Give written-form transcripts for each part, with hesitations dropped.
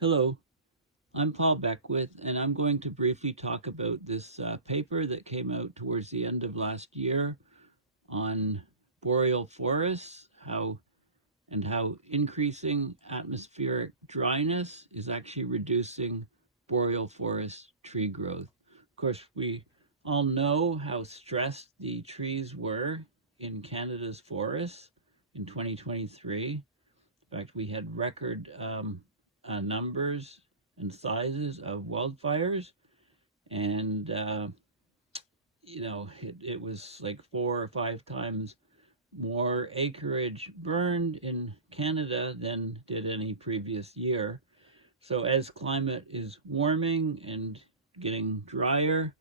Hello, I'm Paul Beckwith, and I'm going to briefly talk about this paper that came out towards the end of last year on boreal forests, how increasing atmospheric dryness is actually reducing boreal forest tree growth. Of course, we all know how stressed the trees were in Canada's forests in 2023. In fact, we had record numbers and sizes of wildfires, and it was like 4 or 5 times more acreage burned in Canada than did any previous year. So as climate is warming and getting drier,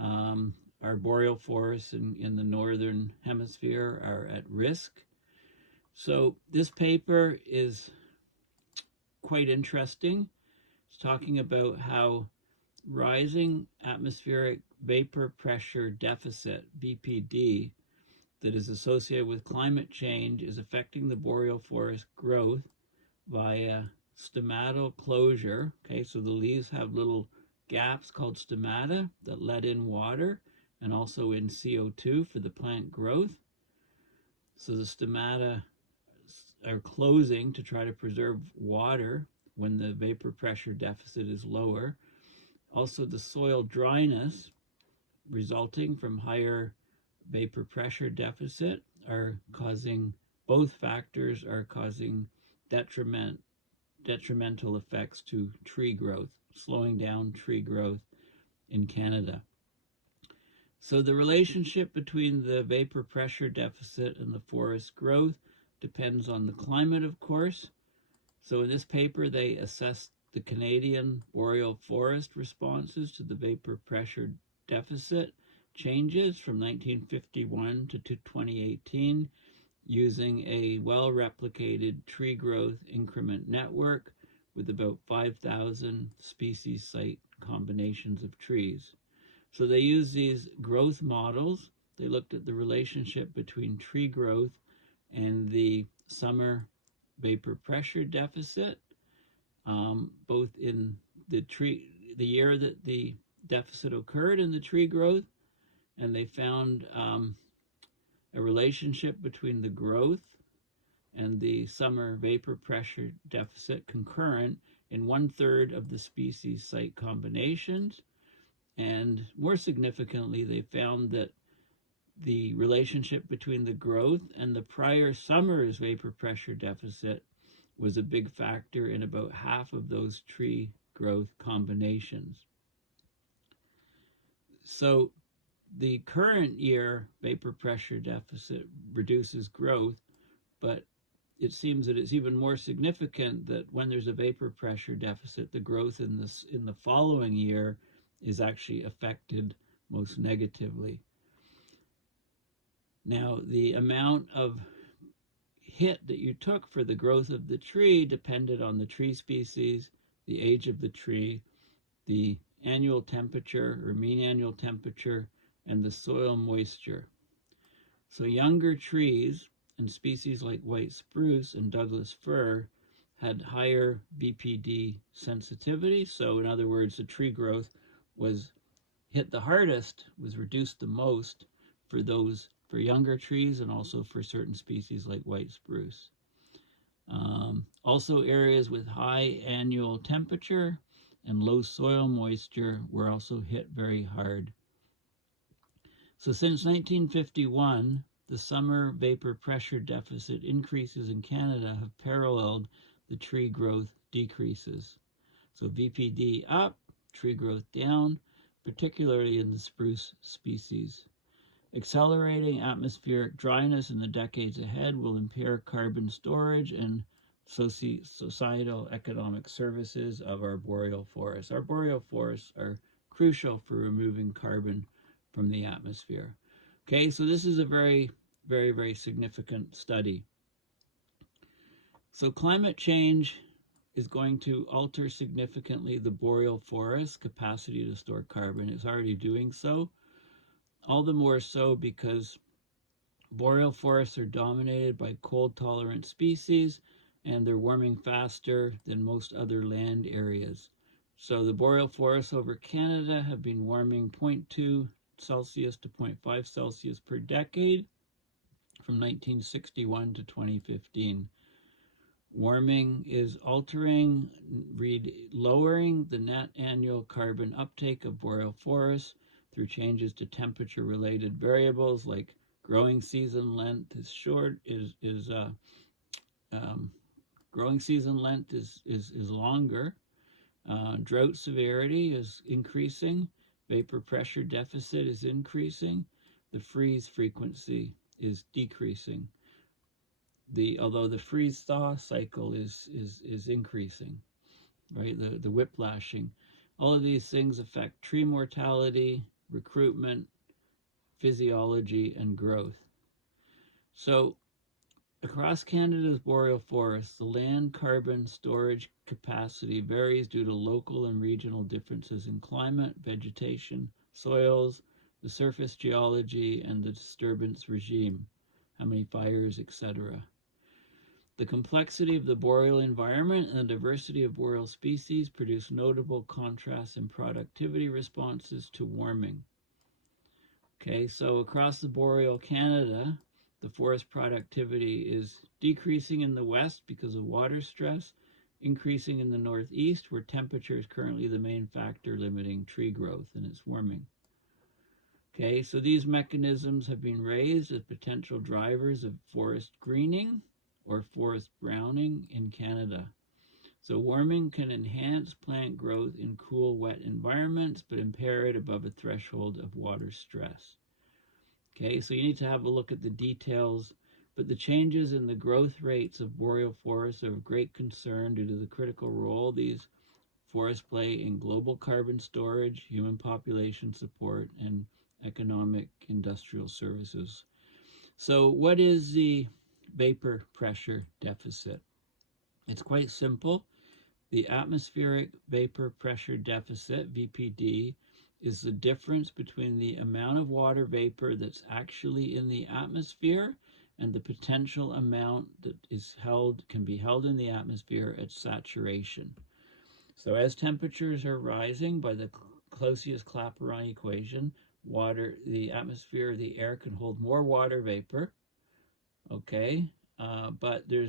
our boreal forests in the northern hemisphere are at risk. So this paper is quite interesting. It's talking about how rising atmospheric vapor pressure deficit, BPD, that is associated with climate change is affecting the boreal forest growth via stomatal closure. Okay, so the leaves have little gaps called stomata that let in water and also in CO2 for the plant growth. So the stomata are closing to try to preserve water when the vapor pressure deficit is lower. Also, the soil dryness resulting from higher vapor pressure deficit are causing, both factors are causing detrimental effects to tree growth, slowing down tree growth in Canada. So the relationship between the vapor pressure deficit and the forest growth depends on the climate, of course. So in this paper, they assessed the Canadian boreal forest responses to the vapor pressure deficit changes from 1951 to 2018 using a well-replicated tree growth increment network with about 5,000 species site combinations of trees. So they used these growth models. They looked at the relationship between tree growth and the summer vapor pressure deficit, both in the year that the deficit occurred in the tree growth, and they found a relationship between the growth and the summer vapor pressure deficit concurrent in 1/3 of the species site combinations. And more significantly, they found that the relationship between the growth and the prior summer's vapor pressure deficit was a big factor in about half of those tree growth combinations. So the current year vapor pressure deficit reduces growth, but it seems that it's even more significant that when there's a vapor pressure deficit, the growth in the following year is actually affected most negatively. Now, the amount of hit that you took for the growth of the tree depended on the tree species, the age of the tree, the annual temperature or mean annual temperature, and the soil moisture. So younger trees and species like white spruce and Douglas fir had higher BPD sensitivity. So in other words, the tree growth was hit the hardest, was reduced the most for younger trees and also for certain species like white spruce. Also areas with high annual temperature and low soil moisture were also hit very hard. So since 1951, the summer vapor pressure deficit increases in Canada have paralleled the tree growth decreases. So VPD up, tree growth down, particularly in the spruce species. Accelerating atmospheric dryness in the decades ahead will impair carbon storage and societal economic services of our boreal forests. Our boreal forests are crucial for removing carbon from the atmosphere. Okay, so this is a very, very, very significant study. So climate change is going to alter significantly the boreal forest capacity to store carbon. It's already doing so. All the more so because boreal forests are dominated by cold-tolerant species, and they're warming faster than most other land areas. So the boreal forests over Canada have been warming 0.2 Celsius to 0.5 Celsius per decade from 1961 to 2015. Warming is lowering the net annual carbon uptake of boreal forests through changes to temperature-related variables like growing season length is longer. Drought severity is increasing. Vapor pressure deficit is increasing. The freeze frequency is decreasing. Although the freeze-thaw cycle is increasing, right? The whiplashing. All of these things affect tree mortality, recruitment, physiology, and growth. So across Canada's boreal forests, the land carbon storage capacity varies due to local and regional differences in climate, vegetation, soils, the surface geology, and the disturbance regime, how many fires, etc. The complexity of the boreal environment and the diversity of boreal species produce notable contrasts in productivity responses to warming. Okay, so across the boreal Canada, the forest productivity is decreasing in the west because of water stress, increasing in the northeast, where temperature is currently the main factor limiting tree growth and its warming. Okay, so these mechanisms have been raised as potential drivers of forest greening or forest browning in Canada. So warming can enhance plant growth in cool, wet environments, but impair it above a threshold of water stress. Okay, so you need to have a look at the details, but the changes in the growth rates of boreal forests are of great concern due to the critical role these forests play in global carbon storage, human population support, and economic industrial services. So what is the vapor pressure deficit? It's quite simple. The atmospheric vapor pressure deficit, VPD, is the difference between the amount of water vapor that's actually in the atmosphere and the potential amount that can be held in the atmosphere at saturation. So as temperatures are rising by the Clausius-Clapeyron equation, the atmosphere, the air can hold more water vapor. Okay, but there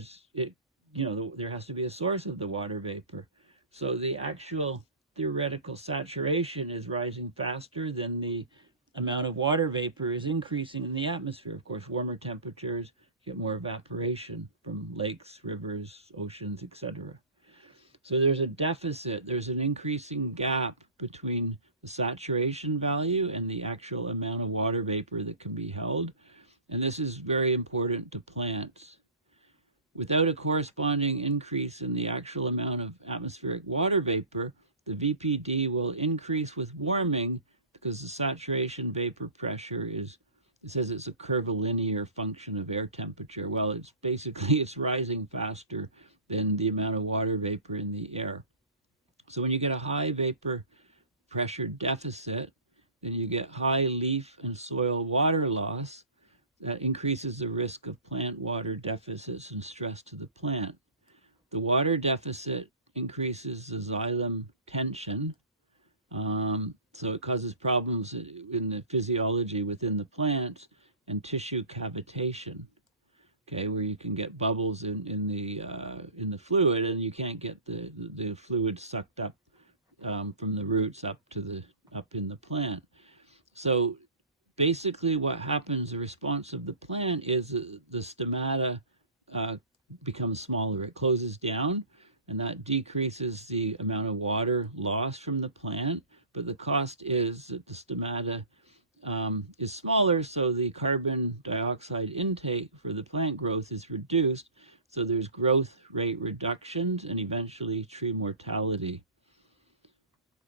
has to be a source of the water vapor. So the actual theoretical saturation is rising faster than the amount of water vapor is increasing in the atmosphere. Of course, warmer temperatures get more evaporation from lakes, rivers, oceans, etc. So there's a deficit, there's an increasing gap between the saturation value and the actual amount of water vapor that can be held. And this is very important to plants. Without a corresponding increase in the actual amount of atmospheric water vapor, the VPD will increase with warming because the saturation vapor pressure it says it's a curvilinear function of air temperature. Well, it's rising faster than the amount of water vapor in the air. So when you get a high vapor pressure deficit, then you get high leaf and soil water loss. That increases the risk of plant water deficits and stress to the plant. The water deficit increases the xylem tension, so it causes problems in the physiology within the plants and tissue cavitation. Okay, where you can get bubbles in the fluid, and you can't get the fluid sucked up from the roots up in the plant. So basically what happens, the response of the plant is the stomata becomes smaller. It closes down, and that decreases the amount of water lost from the plant, but the cost is that the stomata is smaller, so the carbon dioxide intake for the plant growth is reduced, so there's growth rate reductions and eventually tree mortality.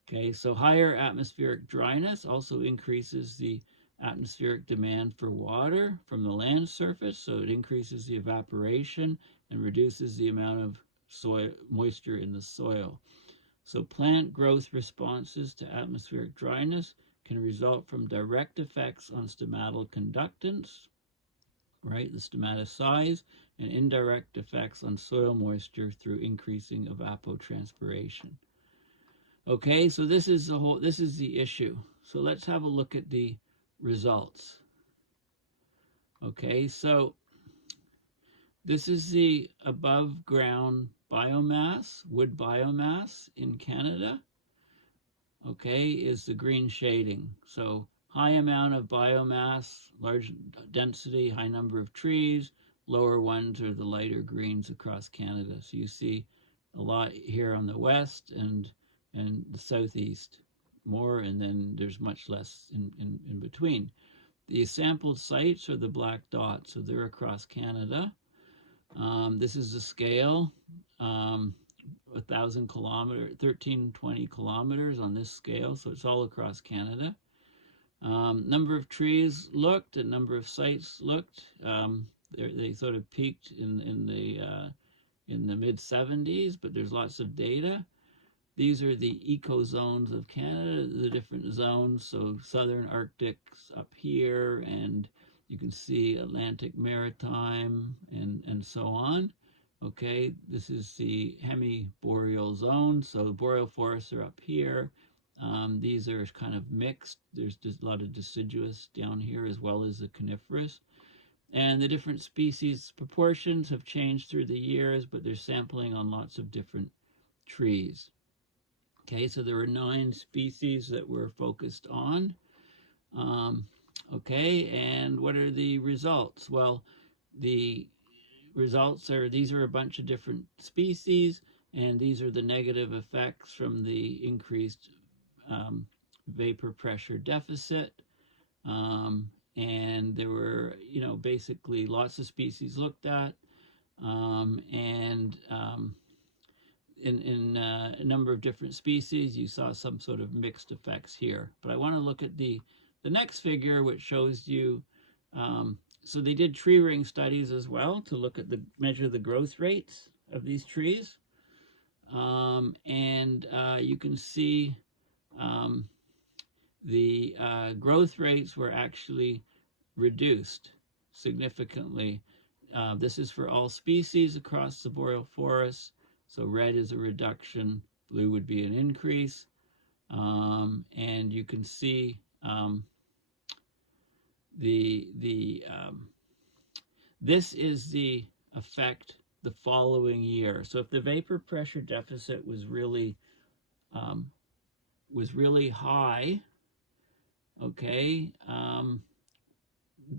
Okay, so higher atmospheric dryness also increases the atmospheric demand for water from the land surface, so it increases the evaporation and reduces the amount of moisture in the soil. So plant growth responses to atmospheric dryness can result from direct effects on stomatal conductance, right? The stomata size, and indirect effects on soil moisture through increasing evapotranspiration. Okay, so this is the issue. So let's have a look at the results. Okay, so this is the above ground biomass, wood biomass in Canada. Okay, is the green shading. So high amount of biomass, large density, high number of trees. Lower ones are the lighter greens across Canada. So you see a lot here on the west and the southeast more, and then there's much less in between. The sampled sites are the black dots, so they're across Canada. This is the scale. 1,000 kilometers, 1320 kilometers on this scale, so it's all across Canada. Number of trees looked and number of sites looked. They sort of peaked in the mid 70s, but there's lots of data. These are the ecozones of Canada, the different zones. So southern Arctic's up here, and you can see Atlantic Maritime and so on. Okay, this is the hemi-boreal zone. So the boreal forests are up here. These are kind of mixed. There's just a lot of deciduous down here as well as the coniferous. And the different species proportions have changed through the years, but they're sampling on lots of different trees. Okay, so there were 9 species that were focused on. Okay, and what are the results? Well, the results are, these are a bunch of different species, and these are the negative effects from the increased vapor pressure deficit. And there were, basically lots of species looked at, in a number of different species, you saw some sort of mixed effects here. But I want to look at the next figure, which shows you, so they did tree ring studies as well to look at measure the growth rates of these trees. You can see the growth rates were actually reduced significantly. This is for all species across the boreal forest. So red is a reduction, blue would be an increase. And you can see this is the effect the following year. So if the vapor pressure deficit was really high, okay,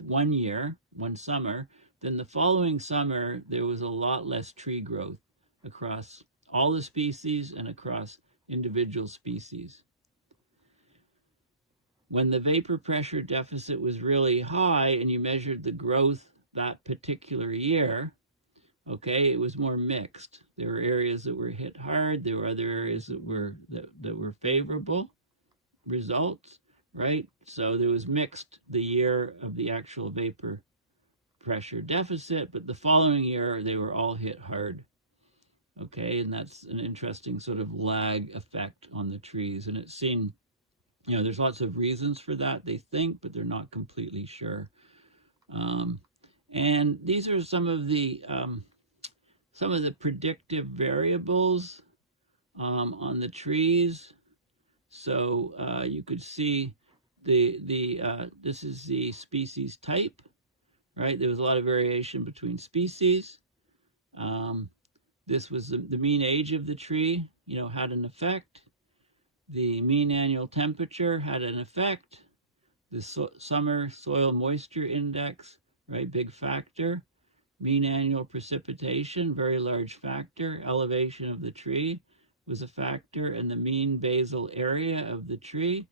one summer, then the following summer there was a lot less tree growth across all the species and across individual species. When the vapor pressure deficit was really high and you measured the growth that particular year, okay, it was more mixed. There were areas that were hit hard. There were other areas that were favorable results, right? So there was mixed the year of the actual vapor pressure deficit, but the following year they were all hit hard. Okay, and that's an interesting sort of lag effect on the trees. And it's seen, there's lots of reasons for that, they think, but they're not completely sure. And these are some of the predictive variables on the trees. So you could see this is the species type, right? There was a lot of variation between species. This was the mean age of the tree, had an effect. The mean annual temperature had an effect. The summer soil moisture index, right, big factor. Mean annual precipitation, very large factor. Elevation of the tree was a factor, and the mean basal area of the tree,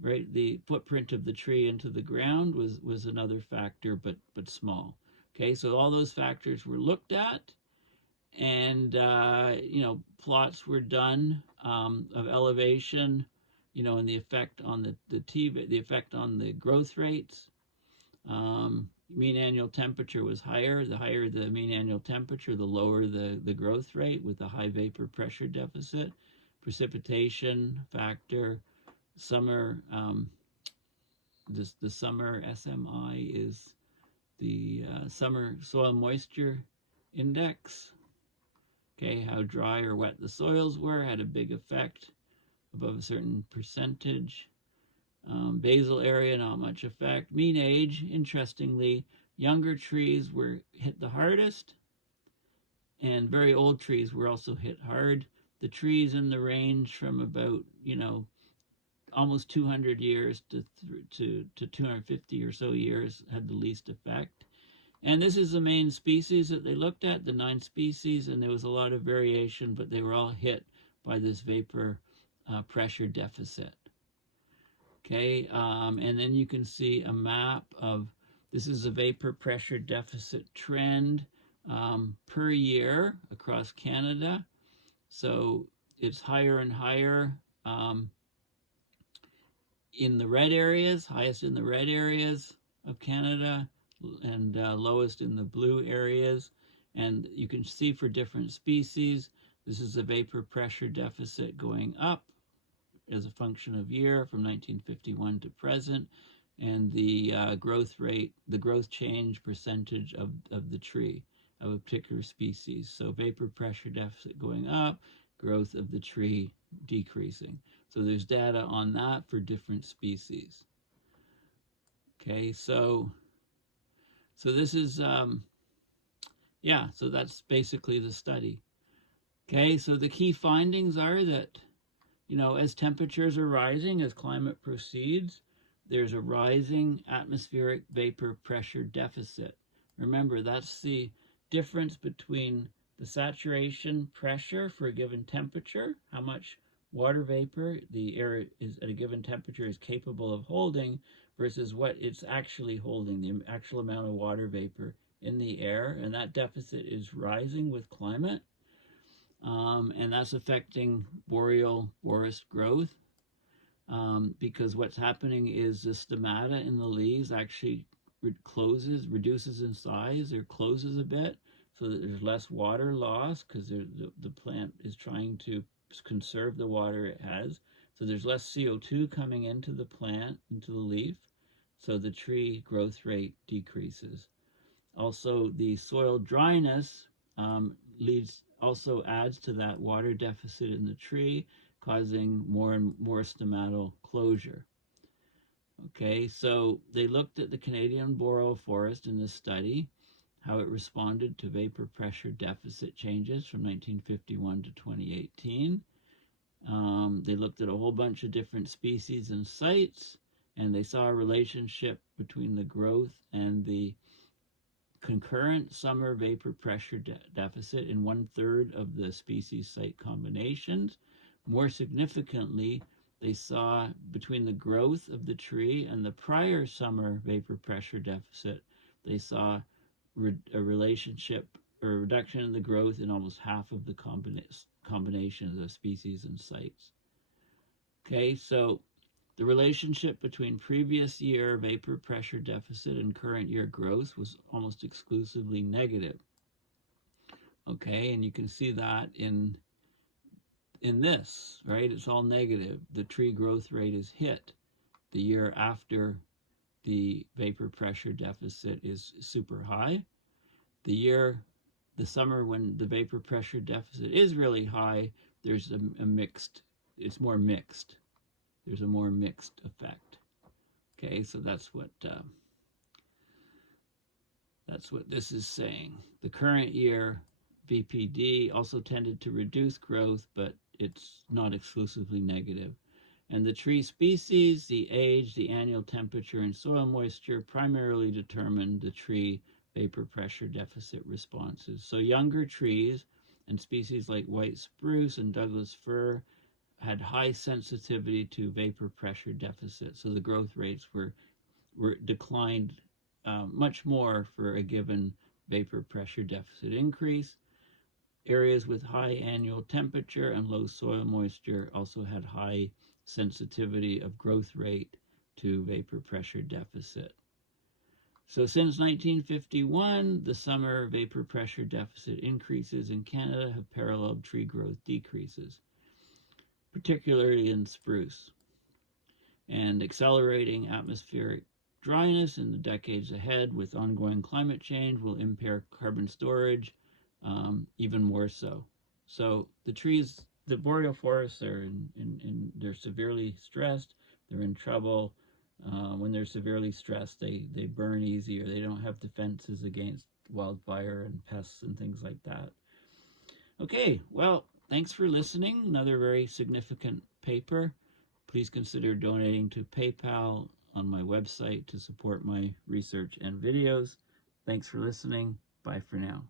right, the footprint of the tree into the ground was another factor, but small. Okay, so all those factors were looked at, and plots were done of elevation, and the effect on the effect on the growth rates. Mean annual temperature was higher. The higher the mean annual temperature, the lower the growth rate with the high vapor pressure deficit. Precipitation factor, summer, the summer SMI is the summer soil moisture index. Okay, how dry or wet the soils were had a big effect above a certain percentage. Basal area, not much effect. Mean age, interestingly, younger trees were hit the hardest, and very old trees were also hit hard. The trees in the range from about, almost 200 years to 250 or so years had the least effect. And this is the main species that they looked at, the 9 species, and there was a lot of variation, but they were all hit by this vapor pressure deficit. Okay, and then you can see a map of, this is a vapor pressure deficit trend per year across Canada. So it's higher and higher in the red areas, highest in the red areas of Canada, and lowest in the blue areas. And you can see for different species, this is a vapor pressure deficit going up as a function of year from 1951 to present, and the growth rate, the growth change percentage of the tree, of a particular species. So vapor pressure deficit going up, growth of the tree decreasing. So there's data on that for different species. Okay, so this is, so that's basically the study. Okay, so the key findings are that, as temperatures are rising, as climate proceeds, there's a rising atmospheric vapor pressure deficit. Remember, that's the difference between the saturation pressure for a given temperature, how much water vapor the air is at a given temperature is capable of holding, versus what it's actually holding, the actual amount of water vapor in the air, and that deficit is rising with climate. And that's affecting boreal forest growth because what's happening is the stomata in the leaves actually reduces in size or closes a bit so that there's less water loss because the plant is trying to conserve the water it has. So there's less CO2 coming into the plant, into the leaf, so the tree growth rate decreases. Also, the soil dryness also adds to that water deficit in the tree, causing more and more stomatal closure. Okay, so they looked at the Canadian boreal forest in this study, how it responded to vapor pressure deficit changes from 1951 to 2018. They looked at a whole bunch of different species and sites, and they saw a relationship between the growth and the concurrent summer vapor pressure deficit in 1/3 of the species site combinations. More significantly, they saw between the growth of the tree and the prior summer vapor pressure deficit, they saw a relationship or a reduction in the growth in almost half of the combinations of species and sites. Okay, so the relationship between previous year vapor pressure deficit and current year growth was almost exclusively negative. Okay, and you can see that in this, right? It's all negative. The tree growth rate is hit the year after the vapor pressure deficit is super high. The summer when the vapor pressure deficit is really high, there's a mixed, it's more mixed. There's a more mixed effect. Okay, so that's what this is saying. The current year VPD also tended to reduce growth, but it's not exclusively negative. And the tree species, the age, the annual temperature, and soil moisture primarily determined the tree vapor pressure deficit responses. So younger trees and species like white spruce and Douglas fir had high sensitivity to vapor pressure deficit. So the growth rates were declined much more for a given vapor pressure deficit increase. Areas with high annual temperature and low soil moisture also had high sensitivity of growth rate to vapor pressure deficit. So since 1951, the summer vapor pressure deficit increases in Canada have paralleled tree growth decreases, particularly in spruce, and accelerating atmospheric dryness in the decades ahead with ongoing climate change will impair carbon storage even more so. So the trees, the boreal forests are they're severely stressed. They're in trouble. When they're severely stressed, they burn easier. They don't have defenses against wildfire and pests and things like that. Okay, well, thanks for listening. Another very significant paper. Please consider donating to PayPal on my website to support my research and videos. Thanks for listening. Bye for now.